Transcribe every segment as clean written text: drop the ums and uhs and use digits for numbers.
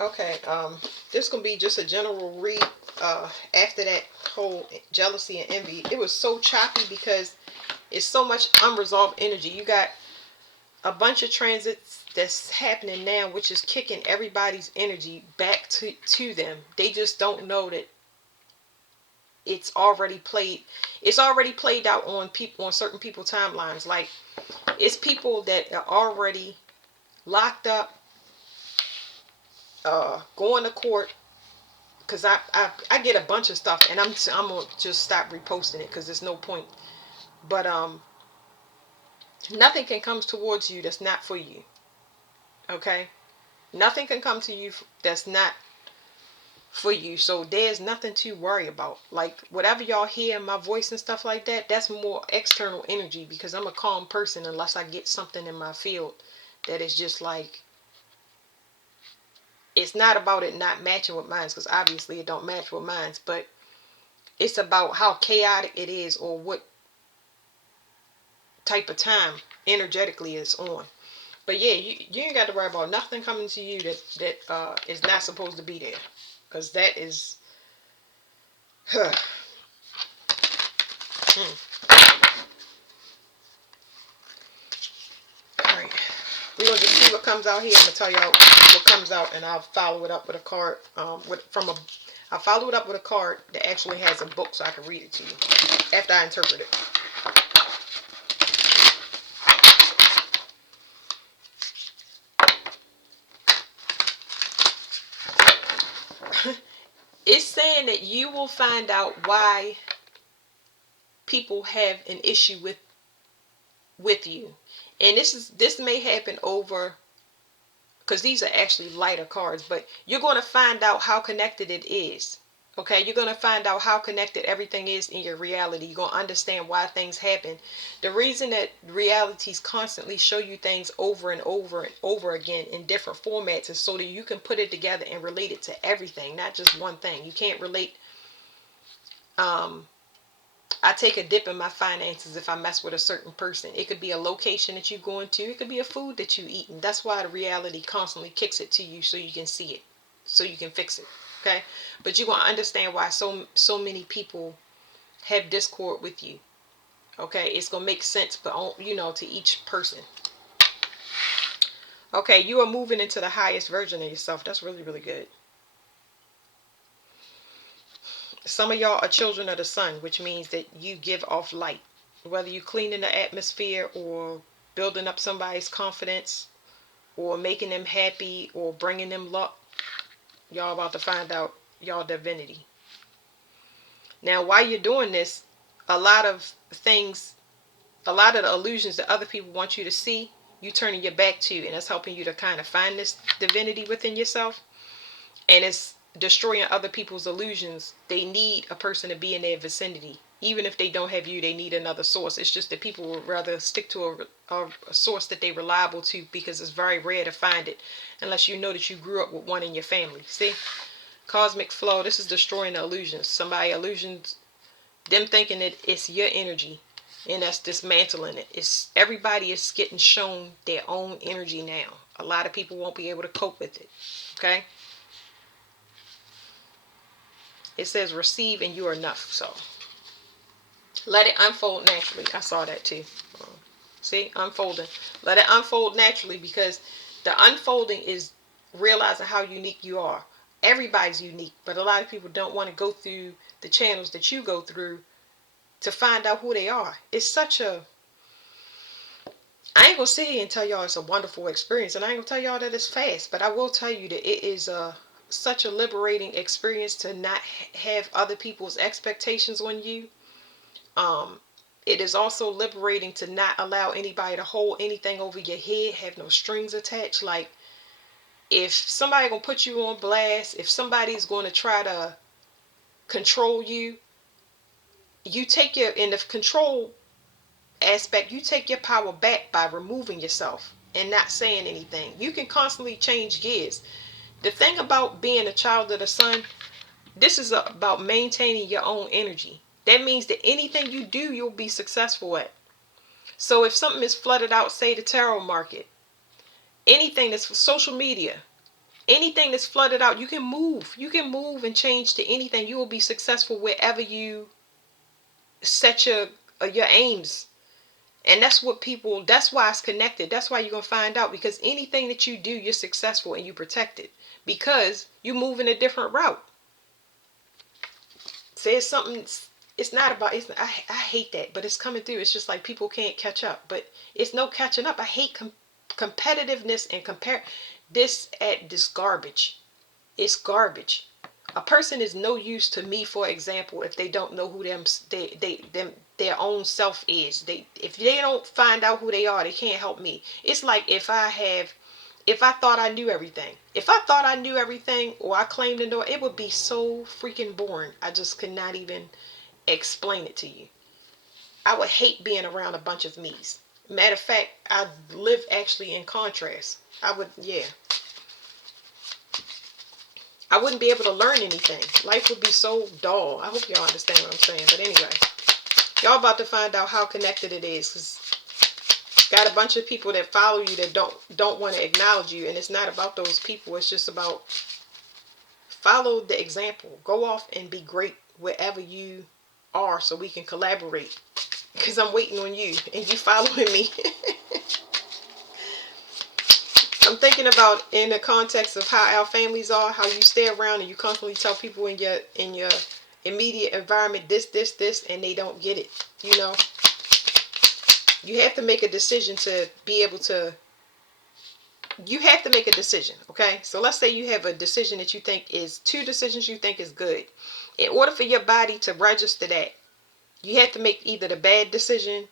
Okay, this gonna be just a general read. After that whole jealousy and envy, it was so choppy because it's so much unresolved energy. You got a bunch of transits that's happening now, which is kicking everybody's energy back to them. They just don't know that it's already played. It's already played out on people, on certain people timelines. Like, it's people that are already locked up, going to court. Cause I get a bunch of stuff, and I'm gonna just stop reposting it because there's no point. But nothing can come towards you that's not for you. Okay, nothing can come to you that's not for you. So there's nothing to worry about. Like, whatever y'all hear in my voice and stuff like that, that's more external energy, because I'm a calm person unless I get something in my field that is just like, it's not about it not matching with mine, because obviously it don't match with mine, but it's about how chaotic it is, or what type of time energetically it's on. But yeah, you ain't got to worry about nothing coming to you that is not supposed to be there, because that is, huh. All right, we're gonna just see what comes out here. I'm gonna tell y'all what comes out, and I'll follow it up with a card. I'll follow it up with a card that actually has a book, so I can read it to you after I interpret it. It's saying that you will find out why people have an issue with you, and this may happen over, because these are actually lighter cards, but you're going to find out how connected it is. Okay, you're going to find out how connected everything is in your reality. You're going to understand why things happen. The reason that realities constantly show you things over and over and over again in different formats is so that you can put it together and relate it to everything, not just one thing. You can't relate, I take a dip in my finances if I mess with a certain person. It could be a location that you go into. It could be a food that you eat. And that's why the reality constantly kicks it to you, so you can see it, so you can fix it. Okay? But you're going to understand why so many people have discord with you. Okay? It's going to make sense, but to each person. Okay, you are moving into the highest version of yourself. That's really, really good. Some of y'all are children of the sun, which means that you give off light. Whether you cleaning the atmosphere, or building up somebody's confidence, or making them happy, or bringing them luck, y'all about to find out y'all divinity. Now, while you're doing this, a lot of things, a lot of the illusions that other people want you to see, you turning your back to, and it's helping you to kind of find this divinity within yourself. And it's destroying other people's illusions. They need a person to be in their vicinity. Even if they don't have you, they need another source. It's just that people would rather stick to a source that they're reliable to, because it's very rare to find it unless you know that you grew up with one in your family. See? Cosmic flow. This is destroying the illusions. Somebody illusions, them thinking that it's your energy, and that's dismantling it. It's everybody is getting shown their own energy now. A lot of people won't be able to cope with it. Okay? It says receive and you are enough. So let it unfold naturally. I saw that too. See, unfolding. Let it unfold naturally, because the unfolding is realizing how unique you are. Everybody's unique, but a lot of people don't want to go through the channels that you go through to find out who they are. It's such a, I ain't gonna sit here and tell y'all it's a wonderful experience, and I ain't gonna tell y'all that it's fast, but I will tell you that it is such a liberating experience to not have other people's expectations on you. It is also liberating to not allow anybody to hold anything over your head, have no strings attached. Like, if somebody gonna put you on blast, if somebody's going to try to control you, you take your, in the control aspect, you take your power back by removing yourself and not saying anything. You can constantly change gears. The thing about being a child of the sun, this is about maintaining your own energy. That means that anything you do, you'll be successful at. So if something is flooded out, say the tarot market, anything that's for social media, anything that's flooded out, you can move. You can move and change to anything. You will be successful wherever you set your aims. And that's what people, that's why it's connected. That's why you're going to find out, because anything that you do, you're successful and you protect it because you move in a different route. Say it's something, it's not about, I hate that, but it's coming through. It's just like people can't catch up, but it's no catching up. I hate competitiveness and compare this garbage. It's garbage. A person is no use to me, for example, if they don't know who their own self is. If they don't find out who they are, they can't help me. It's like if I thought I knew everything. If I thought I knew everything, or I claimed to know, it would be so freaking boring. I just could not even explain it to you. I would hate being around a bunch of me's. Matter of fact, I live actually in contrast. I wouldn't be able to learn anything. Life would be so dull. I hope y'all understand what I'm saying. But anyway, y'all about to find out how connected it is. Because got a bunch of people that follow you that don't want to acknowledge you. And it's not about those people. It's just about follow the example. Go off and be great wherever you are so we can collaborate. Because I'm waiting on you and you following me. I'm thinking about in the context of how our families are, how you stay around and you constantly tell people in your immediate environment this, and they don't get it. You know, you have to make a decision to be able to. You have to make a decision, okay? So let's say you have a decision that you think is two decisions you think is good. In order for your body to register that, you have to make either the bad decision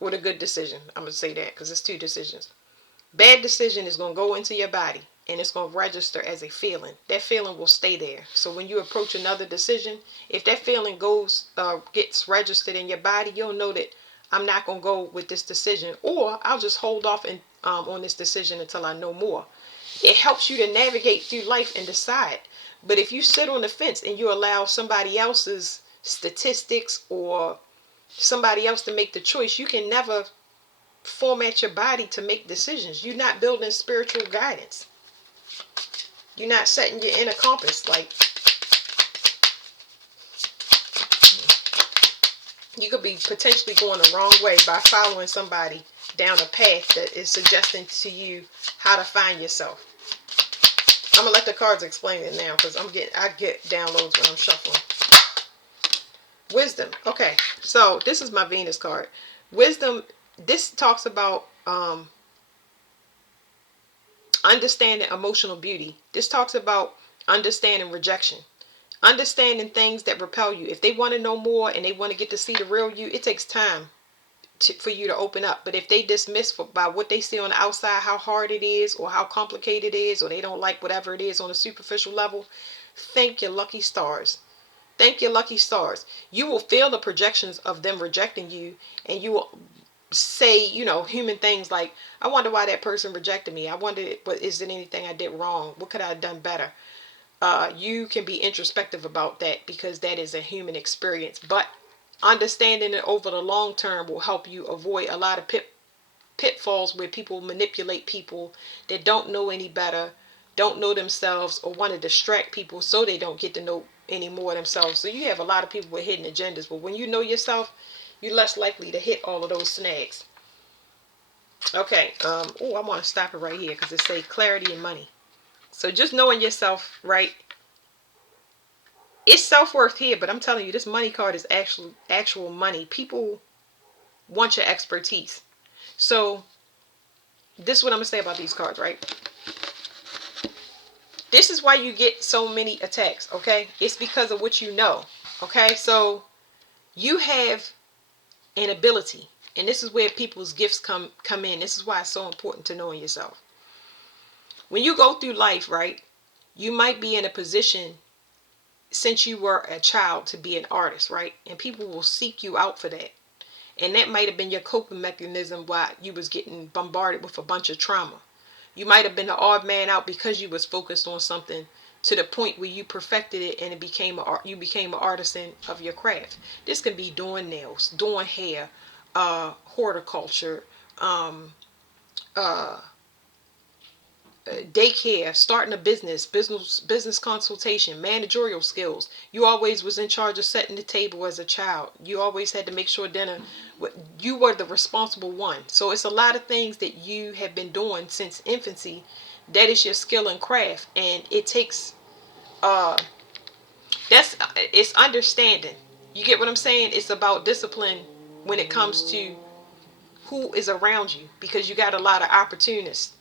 or the good decision. I'm gonna say that because it's two decisions. Bad decision is going to go into your body and it's going to register as a feeling. That feeling will stay there. So when you approach another decision, if that feeling gets registered in your body, you'll know that I'm not going to go with this decision, or I'll just hold off on this decision until I know more. It helps you to navigate through life and decide. But if you sit on the fence and you allow somebody else's statistics or somebody else to make the choice, you can never format your body to make decisions. You're not building spiritual guidance. You're not setting your inner compass. Like, you could be potentially going the wrong way by following somebody down a path that is suggesting to you how to find yourself. I'm gonna let the cards explain it now because I get downloads when I'm shuffling. Wisdom. Okay, so this is my Venus card. Wisdom. This talks about understanding emotional beauty. This talks about understanding rejection. Understanding things that repel you. If they want to know more and they want to get to see the real you, it takes time for you to open up. But if they dismiss by what they see on the outside, how hard it is or how complicated it is, or they don't like whatever it is on a superficial level, thank your lucky stars. Thank your lucky stars. You will feel the projections of them rejecting you, and you will say, human things like, I wonder why that person rejected me. I wonder, is there anything I did wrong? What could I have done better? You can be introspective about that because that is a human experience. But understanding it over the long term will help you avoid a lot of pitfalls where people manipulate people that don't know any better, don't know themselves, or want to distract people so they don't get to know any more themselves. So you have a lot of people with hidden agendas. But when you know yourself, you're less likely to hit all of those snags. Okay. I want to stop it right here because it says clarity and money. So just knowing yourself, right? It's self-worth here, but I'm telling you, this money card is actual money. People want your expertise. So this is what I'm going to say about these cards, right? This is why you get so many attacks, okay? It's because of what you know, okay? So you have an ability, and this is where people's gifts come in. This is why it's so important to knowing yourself. When you go through life, right, you might be in a position since you were a child to be an artist, right? And people will seek you out for that. And that might have been your coping mechanism while you was getting bombarded with a bunch of trauma. You might have been the odd man out because you was focused on something to the point where you perfected it and you became an artisan of your craft. This can be doing nails, doing hair, horticulture, daycare, starting a business consultation, managerial skills. You always was in charge of setting the table as a child. You always had to make sure dinner, you were the responsible one. So it's a lot of things that you have been doing since infancy. That is your skill and craft, and it takes it's understanding. You get what I'm saying? It's about discipline when it comes to who is around you, because you got a lot of opportunists,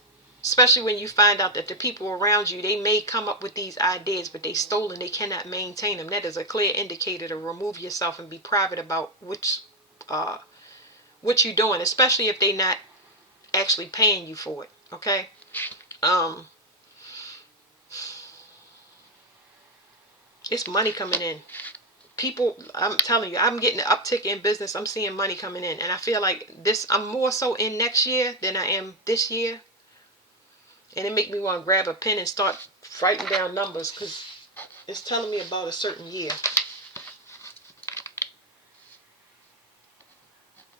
especially when you find out that the people around you, they may come up with these ideas, but they stolen, they cannot maintain them. That is a clear indicator to remove yourself and be private about what you're doing, especially if they're not actually paying you for it. Okay. um it's money coming in. People, I'm telling you, I'm getting an uptick in business. I'm seeing money coming in, and I feel like this, I'm more so in next year than I am this year. And it make me want to grab a pen and start writing down numbers, because it's telling me about a certain year.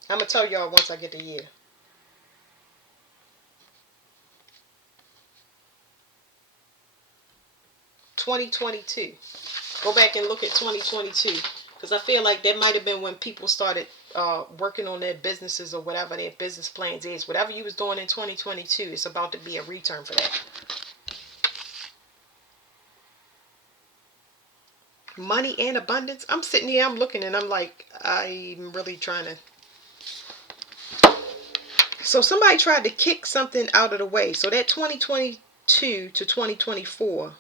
I'm gonna tell y'all once I get the year. 2022. Go back and look at 2022, because I feel like that might have been when people started working on their businesses, or whatever their business plans is. Whatever you was doing in 2022, it's about to be a return for that. Money and abundance. I'm sitting here, I'm looking, and I'm like, I'm really trying to. So somebody tried to kick something out of the way. So that 2022 to 2024,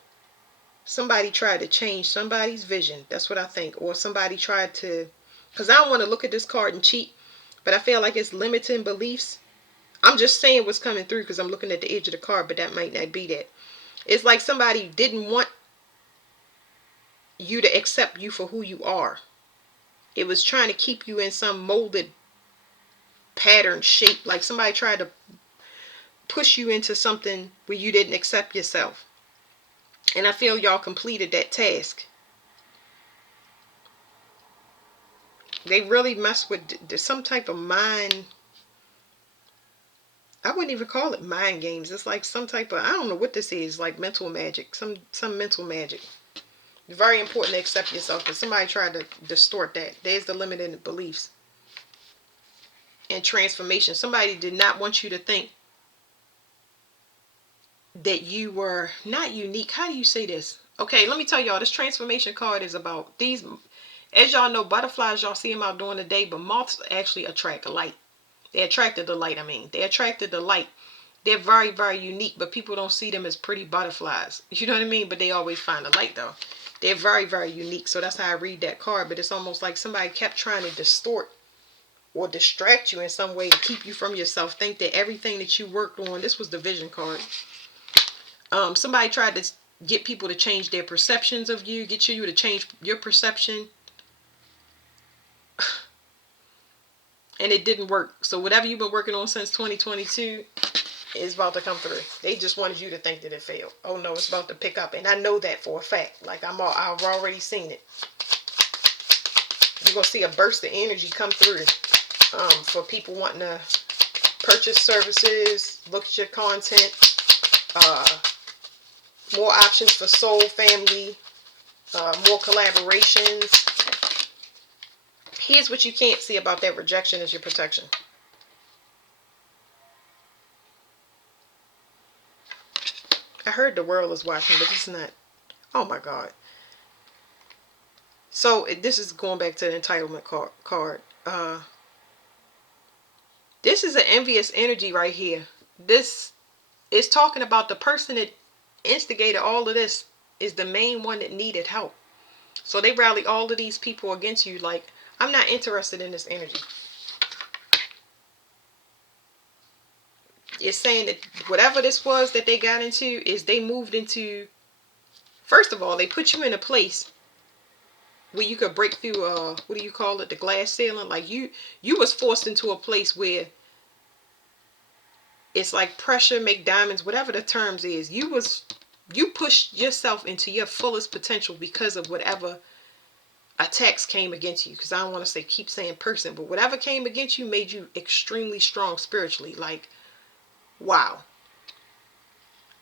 somebody tried to change somebody's vision. That's what I think. Or somebody tried to, because I don't want to look at this card and cheat, but I feel like it's limiting beliefs. I'm just saying what's coming through because I'm looking at the edge of the card, but that might not be that. It's like somebody didn't want you to accept you for who you are. It was trying to keep you in some molded pattern shape. Like somebody tried to push you into something where you didn't accept yourself. And I feel y'all completed that task. They really mess with some type of mind. I wouldn't even call it mind games. It's like some type of, I don't know what this is, like mental magic. Some mental magic. Very important to accept yourself, because somebody tried to distort that. There's the limited beliefs. And transformation. Somebody did not want you to think that you were not unique. How do you say this? Okay, let me tell y'all, this transformation card is about these. As y'all know, butterflies, y'all see them out during the day, but moths actually attract light. They attracted the light, They attracted the light. They're very, very unique, but people don't see them as pretty butterflies. You know what I mean? But they always find the light, though. They're very, very unique. So that's how I read that card. But it's almost like somebody kept trying to distort or distract you in some way to keep you from yourself. Think that everything that you worked on, this was the vision card. Somebody tried to get people to change their perceptions of you, get you to change your perception. And it didn't work. So whatever you've been working on since 2022 is about to come through. They just wanted you to think that it failed. Oh no, it's about to pick up. And I know that for a fact. Like I've already seen it. You're going to see a burst of energy come through for people wanting to purchase services, look at your content, more options for soul family, more collaborations. Here's what you can't see about that rejection is your protection. I heard the world is watching, but it's not. Oh my God. So this is going back to the entitlement card. This is an envious energy right here. This is talking about the person that instigated all of this is the main one that needed help. So they rally all of these people against you like, I'm not interested in this energy. It's saying that whatever this was that they got into is they moved into, first of all, they put you in a place where you could break through what do you call it, the glass ceiling. Like you was forced into a place where it's like pressure make diamonds, whatever the terms is. You pushed yourself into your fullest potential because of whatever attacks came against you. Because I don't want to say keep saying person, but whatever came against you made you extremely strong spiritually. Like, wow.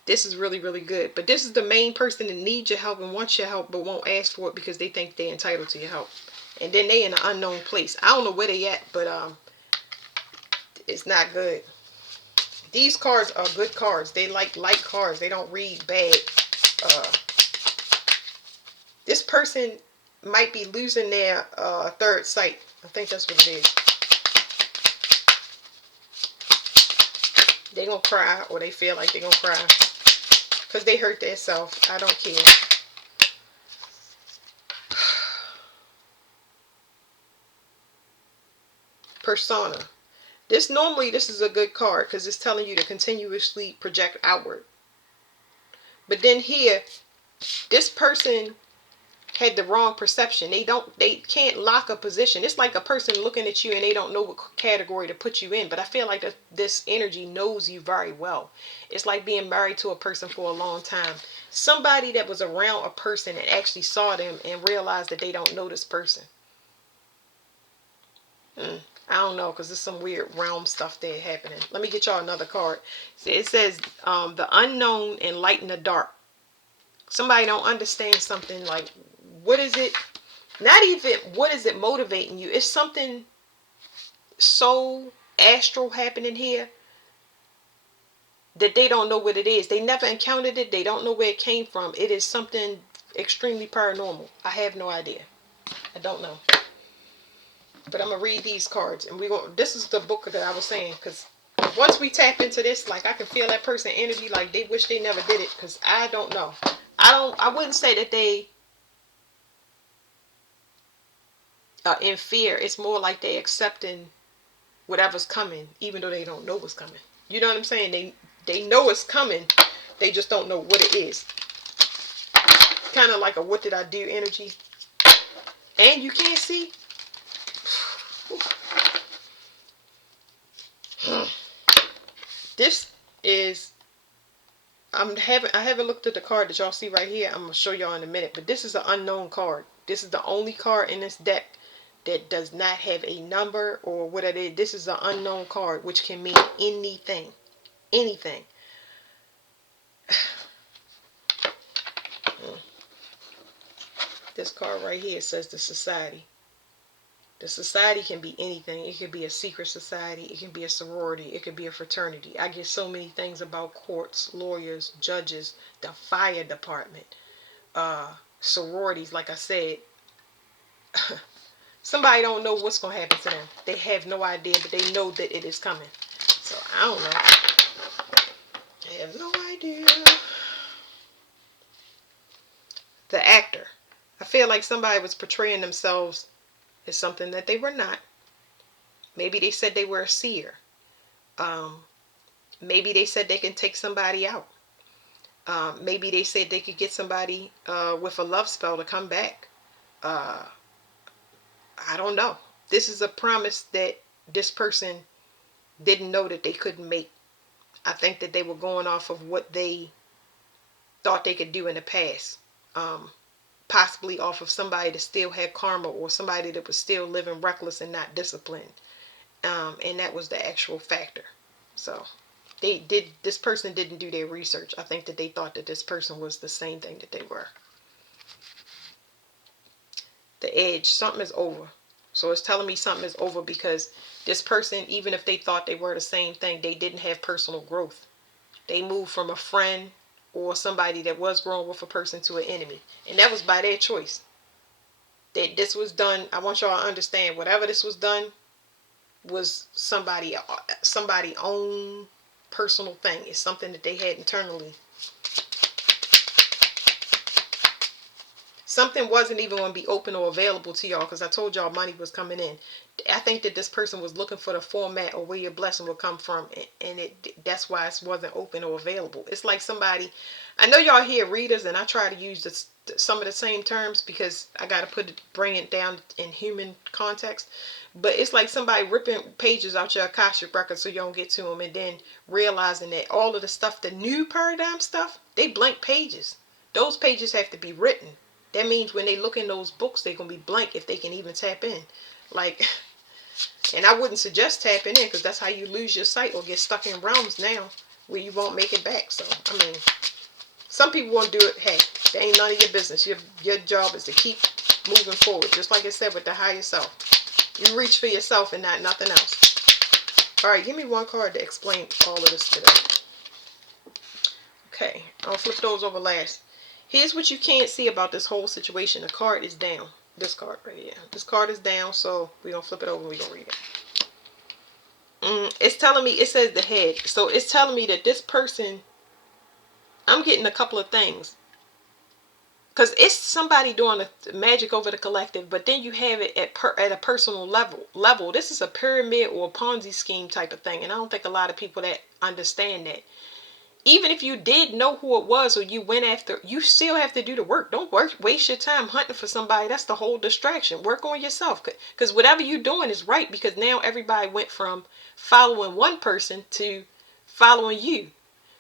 This is really, really good. But this is the main person that needs your help and wants your help, but won't ask for it because they think they're entitled to your help. And then they in an unknown place. I don't know where they at, but it's not good. These cards are good cards. They like light cards. They don't read bad. This person might be losing their third sight. I think that's what it is. They gonna cry, or they feel like they gonna cry because they hurt themselves. I don't care. Persona. This is a good card because it's telling you to continuously project outward. But then here, this person had the wrong perception. They can't lock a position. It's like a person looking at you and they don't know what category to put you in. But I feel like this energy knows you very well. It's like being married to a person for a long time. Somebody that was around a person and actually saw them and realized that they don't know this person. I don't know, because there's some weird realm stuff there happening. Let me get y'all another card. It says the unknown and light in the dark. Somebody don't understand something, like, what is it? Not even what is it motivating you. It's something so astral happening here that they don't know what it is. They never encountered it. They don't know where it came from. It is something extremely paranormal. I have no idea. I don't know. But I'm going to read these cards. And this is the book that I was saying. Because once we tap into this, like, I can feel that person energy. Like, they wish they never did it. Because I don't know. I wouldn't say that they are in fear. It's more like they accepting whatever's coming, even though they don't know what's coming. You know what I'm saying? They know it's coming. They just don't know what it is. Kind of like a what did I do energy. And you can't see. This is, I haven't looked at the card that y'all see right here. I'm going to show y'all in a minute. But this is an unknown card. This is the only card in this deck that does not have a number or what it is. This is an unknown card, which can mean anything. Anything. This card right here says the society. The society can be anything. It could be a secret society. It can be a sorority. It could be a fraternity. I get so many things about courts, lawyers, judges, the fire department, sororities. Like I said, somebody don't know what's going to happen to them. They have no idea, but they know that it is coming. So, I don't know. I have no idea. The actor. I feel like somebody was portraying themselves as something that they were not. Maybe they said they were a seer. Maybe they said they can take somebody out. Maybe they said they could get somebody with a love spell to come back. I don't know. This is a promise that this person didn't know that they couldn't make. I think that they were going off of what they thought they could do in the past. Possibly off of somebody that still had karma, or somebody that was still living reckless and not disciplined. And that was the actual factor. So this person didn't do their research. I think that they thought that this person was the same thing that they were. The edge, something is over. So it's telling me something is over because this person, even if they thought they were the same thing, they didn't have personal growth. They moved from a friend or somebody that was growing with a person to an enemy. And that was by their choice. That this was done, I want y'all to understand, whatever this was done was somebody's own personal thing. It's something that they had internally. Something wasn't even going to be open or available to y'all because I told y'all money was coming in. I think that this person was looking for the format or where your blessing would come from, and that's why it wasn't open or available. It's like somebody, I know y'all hear readers, and I try to use some of the same terms because I got to bring it down in human context. But it's like somebody ripping pages out your Akashic record so you don't get to them, and then realizing that all of the stuff, the new paradigm stuff, they blank pages. Those pages have to be written. That means when they look in those books, they're going to be blank if they can even tap in. Like, and I wouldn't suggest tapping in because that's how you lose your sight or get stuck in realms now. where you won't make it back. So, I mean, some people won't do it. Hey, that ain't none of your business. Your job is to keep moving forward. Just like I said with the higher self. You reach for yourself and not nothing else. All right, give me one card to explain all of this today. Okay, I'll flip those over last. Here's what you can't see about this whole situation. The card is down. This card right here. This card is down, so we're going to flip it over and we're going to read it. It's telling me, it says the head. So it's telling me that this person, I'm getting a couple of things. Because it's somebody doing the magic over the collective, but then you have it at a personal level. This is a pyramid or a Ponzi scheme type of thing, and I don't think a lot of people that understand that. Even if you did know who it was or you went after, you still have to do the work. Don't waste your time hunting for somebody. That's the whole distraction. Work on yourself, because whatever you're doing is right, because now everybody went from following one person to following you.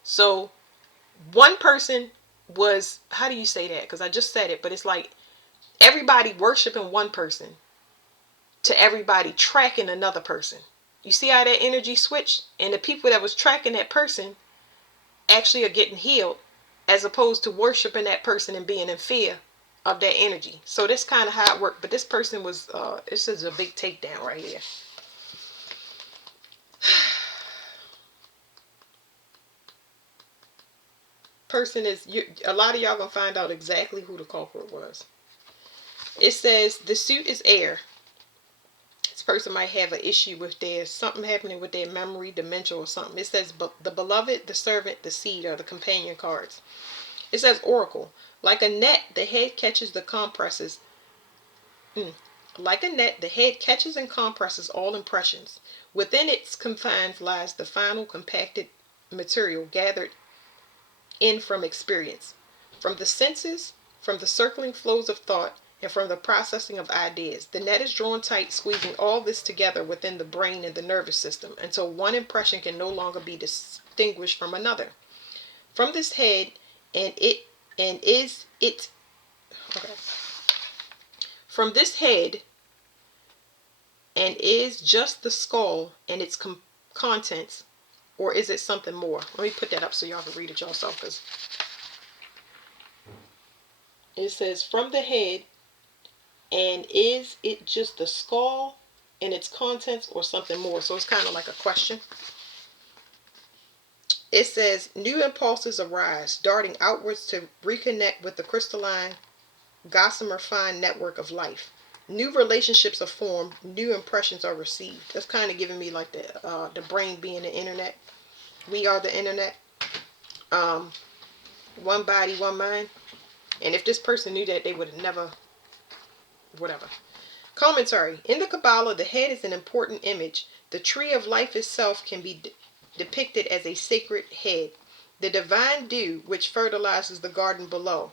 So one person was, how do you say that? Because I just said it, but it's like everybody worshiping one person to everybody tracking another person. You see how that energy switched? And the people that was tracking that person actually are getting healed, as opposed to worshiping that person and being in fear of that energy. So that's kind of how it worked. But this person was, this is a big takedown right here. Person is, a lot of y'all gonna find out exactly who the culprit was. It says the suit is air. This person might have an issue with something happening with their memory, dementia, or something. It says the beloved, the servant, the seed are the companion cards. It says oracle. Like a net, the head catches the compresses. Like a net, the head catches and compresses all impressions. Within its confines lies the final compacted material gathered in from experience, from the senses, from the circling flows of thought, and from the processing of ideas. The net is drawn tight, squeezing all this together within the brain and the nervous system until one impression can no longer be distinguished from another. From this head From this head and is just the skull and its contents, or is it something more? Let me put that up so y'all can read it yourself, because it says from the head and is it just the skull and its contents, or something more? So it's kind of like a question. It says new impulses arise, darting outwards to reconnect with the crystalline, gossamer fine network of life. New relationships are formed, new impressions are received. That's kind of giving me like the brain being the internet. We are the internet. One body, one mind. And if this person knew that, they would have never, whatever. Commentary. In the Kabbalah, the head is an important image. The tree of life itself can be depicted as a sacred head. The divine dew, which fertilizes the garden below.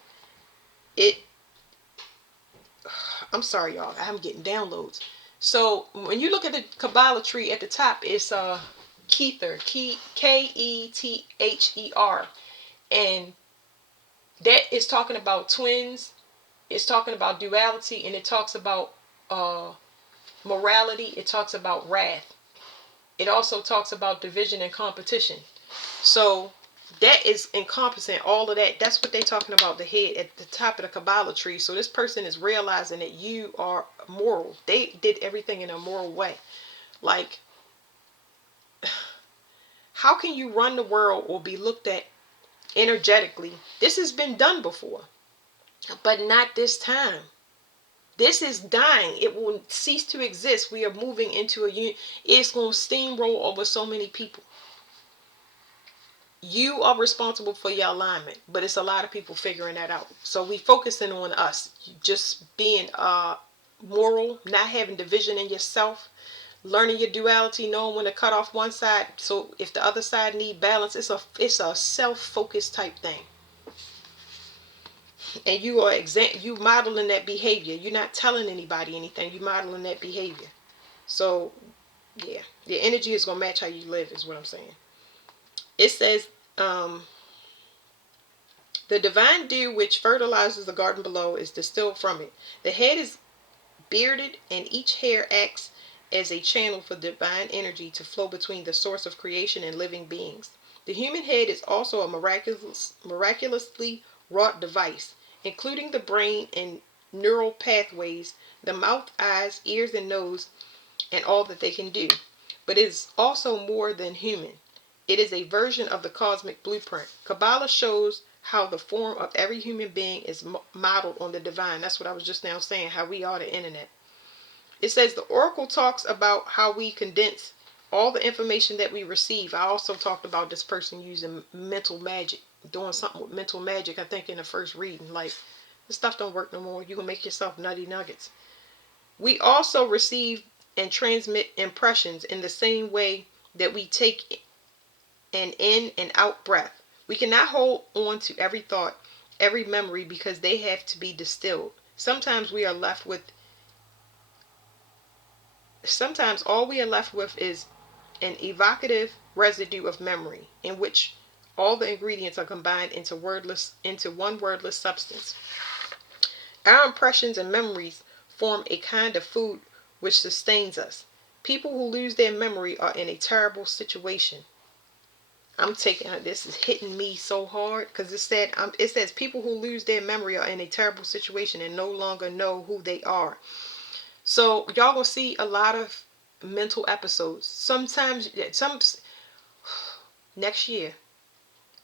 I'm sorry, y'all. I'm getting downloads. So when you look at the Kabbalah tree at the top, it's Kether, Kether, and that is talking about twins. It's talking about duality, and it talks about morality. It talks about wrath. It also talks about division and competition. So that is encompassing all of that. That's what they're talking about, the head at the top of the Kabbalah tree. So this person is realizing that you are moral. They did everything in a moral way. Like, how can you run the world or be looked at energetically? This has been done before, but not this time. This is dying. It will cease to exist. We are moving into it's going to steamroll over so many people. You are responsible for your alignment, but it's a lot of people figuring that out. So we focusing on us, just being moral, not having division in yourself, learning your duality, knowing when to cut off one side. So if the other side need balance, it's a self-focused type thing. And you are you modeling that behavior. You're not telling anybody anything. You modeling that behavior. So yeah, the energy is gonna match how you live, is what I'm saying. It says, the divine dew which fertilizes the garden below is distilled from it. The head is bearded, and each hair acts as a channel for divine energy to flow between the source of creation and living beings. The human head is also a miraculously wrought device, including the brain and neural pathways, the mouth, eyes, ears, and nose, and all that they can do. But it is also more than human. It is a version of the cosmic blueprint. Kabbalah shows how the form of every human being is modeled on the divine. That's what I was just now saying, how we are the internet. It says the oracle talks about how we condense all the information that we receive. I also talked about this person using mental magic, doing something with mental magic, I think in the first reading. Like, this stuff don't work no more. You're going to make yourself nutty nuggets. We also receive and transmit impressions in the same way that we take an in and out breath. We cannot hold on to every thought, every memory, because they have to be distilled. Sometimes all we are left with is an evocative residue of memory in which all the ingredients are combined into one wordless substance. Our impressions and memories form a kind of food which sustains us. People who lose their memory are in a terrible situation. This is hitting me so hard because it says people who lose their memory are in a terrible situation and no longer know who they are. So y'all gonna see a lot of mental episodes. Next year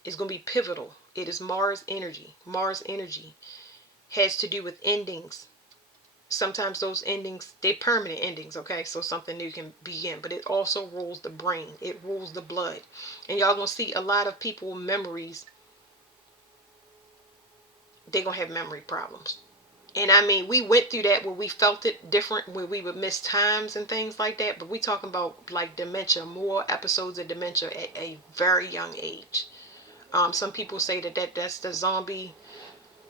is gonna be pivotal. It is Mars energy. Mars energy has to do with endings. Sometimes those endings, they're permanent endings, okay? So something new can begin, but it also rules the brain. It rules the blood. And y'all gonna see a lot of people memories, they're gonna have memory problems. And I mean, we went through that where we felt it different, where we would miss times and things like that. But we talking about like dementia, more episodes of dementia at a very young age. Some people say that's the zombie.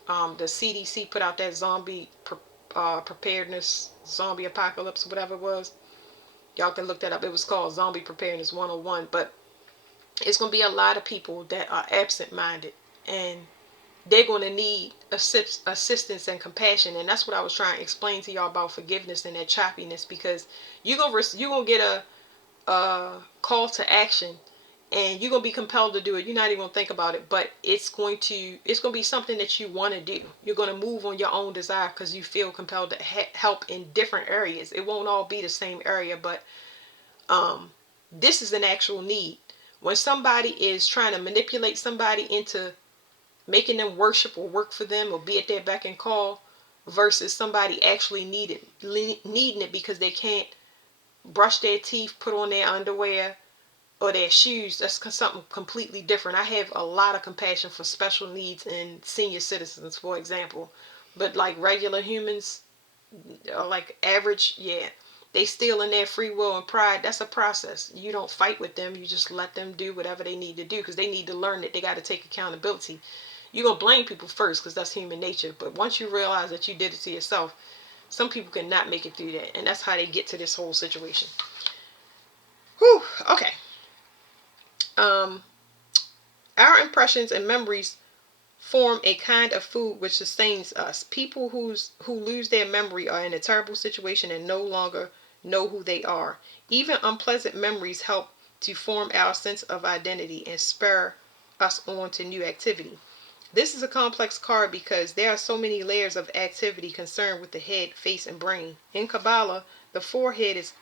The CDC put out that zombie preparedness, zombie apocalypse, whatever it was. Y'all can look that up. It was called Zombie Preparedness 101. But it's going to be a lot of people that are absent-minded. And they're going to need assistance and compassion. And that's what I was trying to explain to y'all about forgiveness and that choppiness. Because you're going to get a call to action. And you're going to be compelled to do it. You're not even going to think about it. But it's going to be something that you want to do. You're going to move on your own desire because you feel compelled to help in different areas. It won't all be the same area. But this is an actual need. When somebody is trying to manipulate somebody into making them worship or work for them or be at their beck and call versus somebody actually needing it because they can't brush their teeth, put on their underwear, or their shoes, that's something completely different. I have a lot of compassion for special needs and senior citizens, for example. But like regular humans, or like average, yeah, they still in their free will and pride. That's a process. You don't fight with them. You just let them do whatever they need to do because they need to learn that they got to take accountability. You're going to blame people first because that's human nature. But once you realize that you did it to yourself, some people cannot make it through that. And that's how they get to this whole situation. Whew, okay. Our impressions and memories form a kind of food which sustains us. People who lose their memory are in a terrible situation and no longer know who they are. Even unpleasant memories help to form our sense of identity and spur us on to new activity. This is a complex card because there are so many layers of activity concerned with the head, face, and brain. In Kabbalah, the forehead is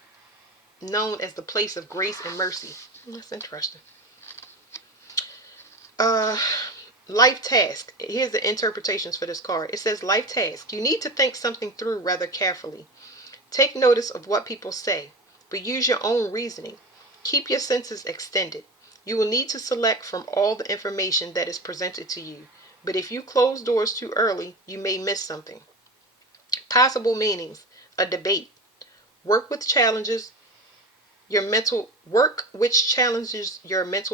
known as the place of grace and mercy. That's interesting. Life task. Here's the interpretations for this card. It says life task. You need to think something through rather carefully. Take notice of what people say, but use your own reasoning. Keep your senses extended. You will need to select from all the information that is presented to you, but if you close doors too early, you may miss something. Possible meanings. A debate. Work which challenges your mental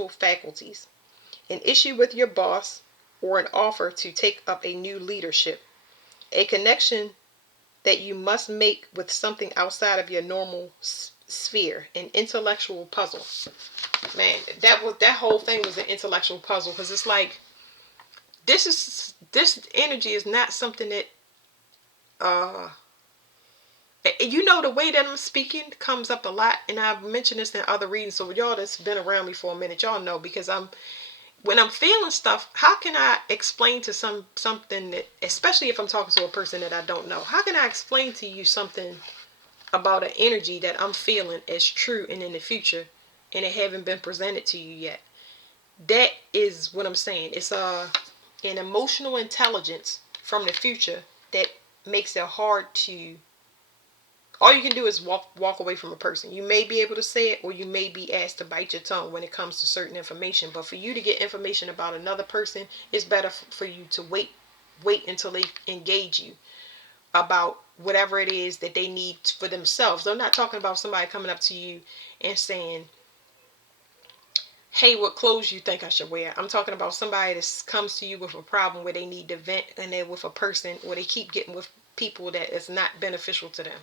faculties. An issue with your boss, or an offer to take up a new leadership. A connection that you must make with something outside of your normal sphere. An intellectual puzzle. Man, that whole thing was an intellectual puzzle because it's like this energy is not something that You know, the way that I'm speaking comes up a lot, and I've mentioned this in other readings. So y'all that's been around me for a minute, y'all know, because when I'm feeling stuff, how can I explain to something that, especially if I'm talking to a person that I don't know, how can I explain to you something about an energy that I'm feeling as true and in the future, and it haven't been presented to you yet? That is what I'm saying. It's an emotional intelligence from the future that makes it hard to. All you can do is walk away from a person. You may be able to say it, or you may be asked to bite your tongue when it comes to certain information. But for you to get information about another person, it's better for you to wait until they engage you about whatever it is that they need for themselves. I'm not talking about somebody coming up to you and saying, hey, what clothes you think I should wear? I'm talking about somebody that comes to you with a problem where they need to vent, and they're with a person, or they keep getting with people that is not beneficial to them.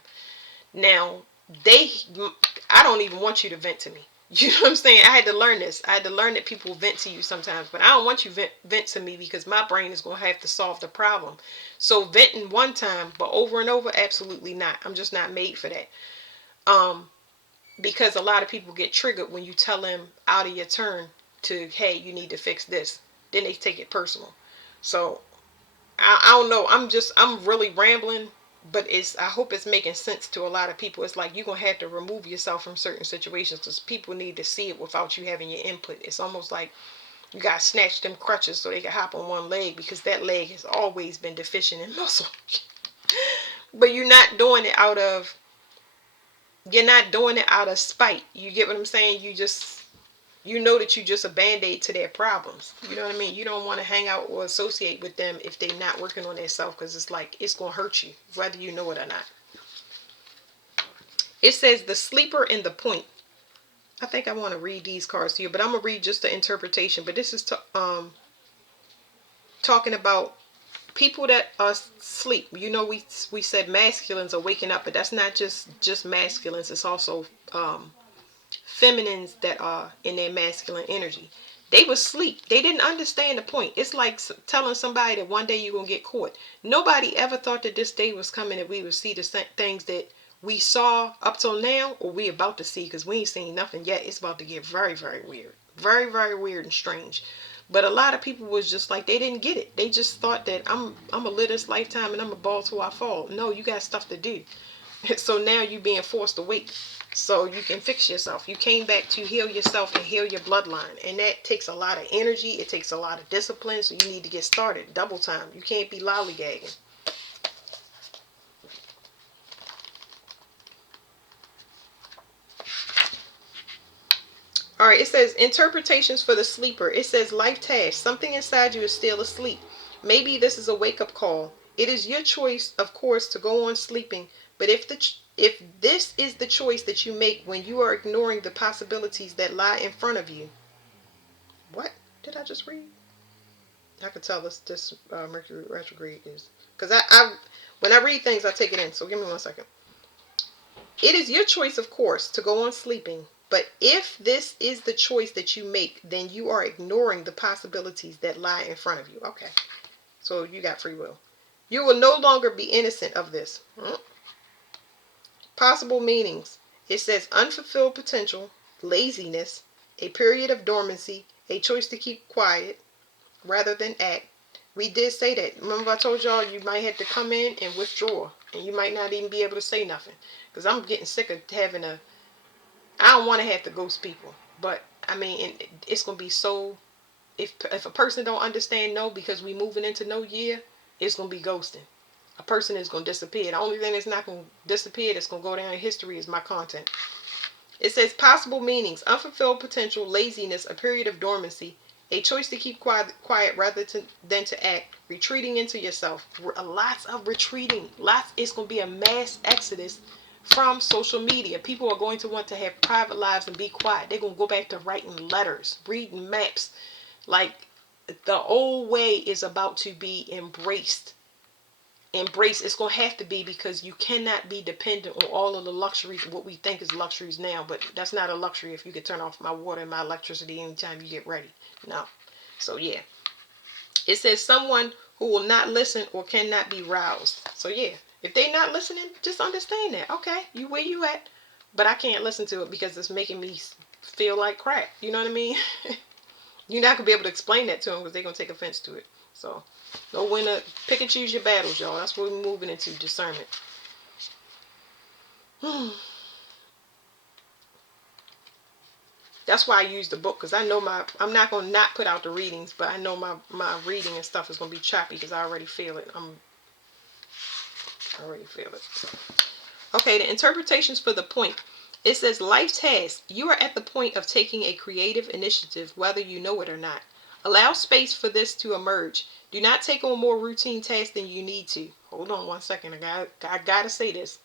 Now, I don't even want you to vent to me. You know what I'm saying? I had to learn this. I had to learn that people vent to you sometimes, but I don't want you vent to me, because my brain is going to have to solve the problem. So venting one time, but over and over, absolutely not. I'm just not made for that. Because a lot of people get triggered when you tell them out of your turn to, hey, you need to fix this. Then they take it personal. So I don't know. I'm really rambling, but I hope it's making sense to a lot of people. It's like you're gonna have to remove yourself from certain situations, because people need to see it without you having your input. It's almost like you gotta snatch them crutches so they can hop on one leg, because that leg has always been deficient in muscle. But you're not doing it out of spite. You get what I'm saying? You know that you just a band-aid to their problems. You know what I mean? You don't want to hang out or associate with them if they're not working on themselves, because it's like it's going to hurt you whether you know it or not. It says the sleeper and the point. I think I want to read these cards to you, but I'm going to read just the interpretation. But this is talking about people that are asleep. You know, we said masculines are waking up, but that's not just masculines. It's also feminines that are in their masculine energy. They were asleep. They didn't understand the point. It's like telling somebody that one day you're going to get caught. Nobody ever thought that this day was coming, that we would see the things that we saw up till now, or we about to see, because we ain't seen nothing yet. It's about to get very, very weird. Very, very weird and strange. But a lot of people was just like, they didn't get it. They just thought that I'm going to live this lifetime and I'm going to ball till I fall. No, you got stuff to do. So now you're being forced to wait so you can fix yourself. You came back to heal yourself and heal your bloodline, and that takes a lot of energy. It takes a lot of discipline. So you need to get started double time. You can't be lollygagging. All right, it says interpretations for the sleeper. It says life task. Something inside you is still asleep. Maybe this is a wake-up call. It is your choice, of course, to go on sleeping. But if this is the choice that you make when you are ignoring the possibilities that lie in front of you. What did I just read? I can tell this Mercury retrograde is, because I when I read things I take it in. So give me 1 second. It is your choice, of course, to go on sleeping. But if this is the choice that you make, then you are ignoring the possibilities that lie in front of you. Okay. So you got free will. You will no longer be innocent of this. Possible meanings. It says unfulfilled potential, laziness, a period of dormancy, a choice to keep quiet rather than act. We did say that. Remember I told y'all you might have to come in and withdraw, and you might not even be able to say nothing, because I'm getting sick of having I don't want to have to ghost people, but I mean, it's going to be so, if a person don't understand no, because we moving into no year, it's going to be ghosting. A person is going to disappear. The only thing that's not going to disappear, that's going to go down in history, is my content. It says possible meanings: unfulfilled potential, laziness, a period of dormancy, a choice to keep quiet rather than to act, retreating into yourself. Lots of retreating. It's going to be a mass exodus from social media. People are going to want to have private lives and be quiet. They're going to go back to writing letters, reading maps. Like, the old way is about to be embraced. It's going to have to be, because you cannot be dependent on all of the luxuries, what we think is luxuries now. But that's not a luxury if you could turn off my water and my electricity anytime you get ready. No. So yeah, it says someone who will not listen or cannot be roused. So yeah, If they not listening, just understand that. Okay, you where you at, but I can't listen to it because it's making me feel like crap. You know what I mean? You're not gonna be able to explain that to them because they're gonna take offense to it. So, know when to pick and choose your battles, y'all. That's what we're moving into, discernment. That's why I use the book, because I know I'm not gonna not put out the readings, but I know my reading and stuff is gonna be choppy because I already feel it. I already feel it. Okay, the interpretations for the point. It says, life task. You are at the point of taking a creative initiative, whether you know it or not. Allow space for this to emerge. Do not take on more routine tasks than you need to. Hold on one second. I gotta say this.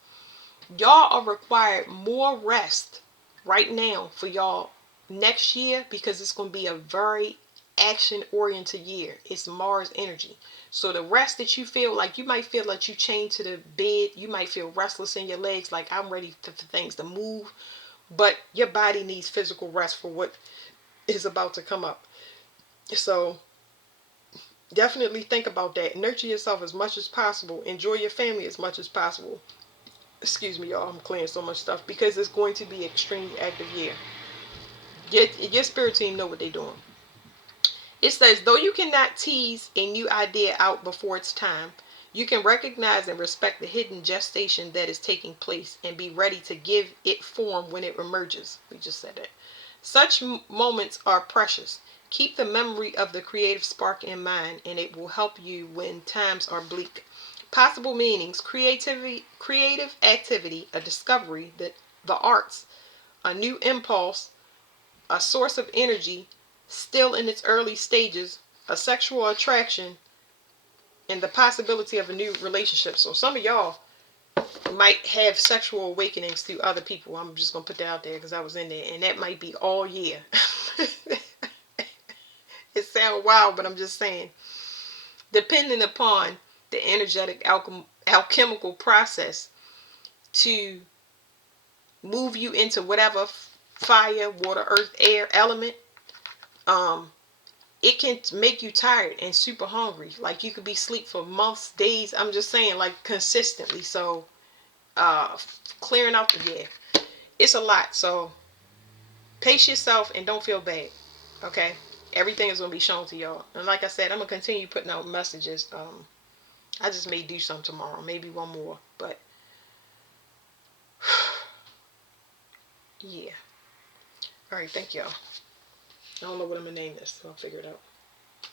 Y'all are required more rest right now for y'all next year, because it's going to be a very action oriented year. It's Mars energy. So the rest that you feel, like you might feel like you chained to the bed, you might feel restless in your legs, like I'm ready for things to move, but your body needs physical rest for what is about to come up. So definitely think about that. Nurture yourself as much as possible. Enjoy your family as much as possible. Excuse me, y'all, I'm clearing so much stuff, because it's going to be extremely active year. Your spirit team know what they're doing. It says, though you cannot tease a new idea out before it's time, you can recognize and respect the hidden gestation that is taking place and be ready to give it form when it emerges. We just said that. Such moments are precious. Keep the memory of the creative spark in mind, and it will help you when times are bleak. Possible meanings: creativity, creative activity, a discovery, the arts, a new impulse, a source of energy still in its early stages, a sexual attraction, and the possibility of a new relationship. So some of y'all might have sexual awakenings through other people. I'm just going to put that out there because I was in there, and that might be all year. It sounds wild, but I'm just saying. Depending upon the energetic alchemical process to move you into whatever fire, water, earth, air element, um, it can make you tired and super hungry. Like you could be asleep for months, days. I'm just saying, like consistently. So, clearing out the yeah, it's a lot. So pace yourself and don't feel bad. Okay, everything is gonna be shown to y'all. And like I said, I'm gonna continue putting out messages. I just may do some tomorrow, maybe one more, but yeah. All right, thank y'all. I don't know what I'm gonna name this, so I'll figure it out.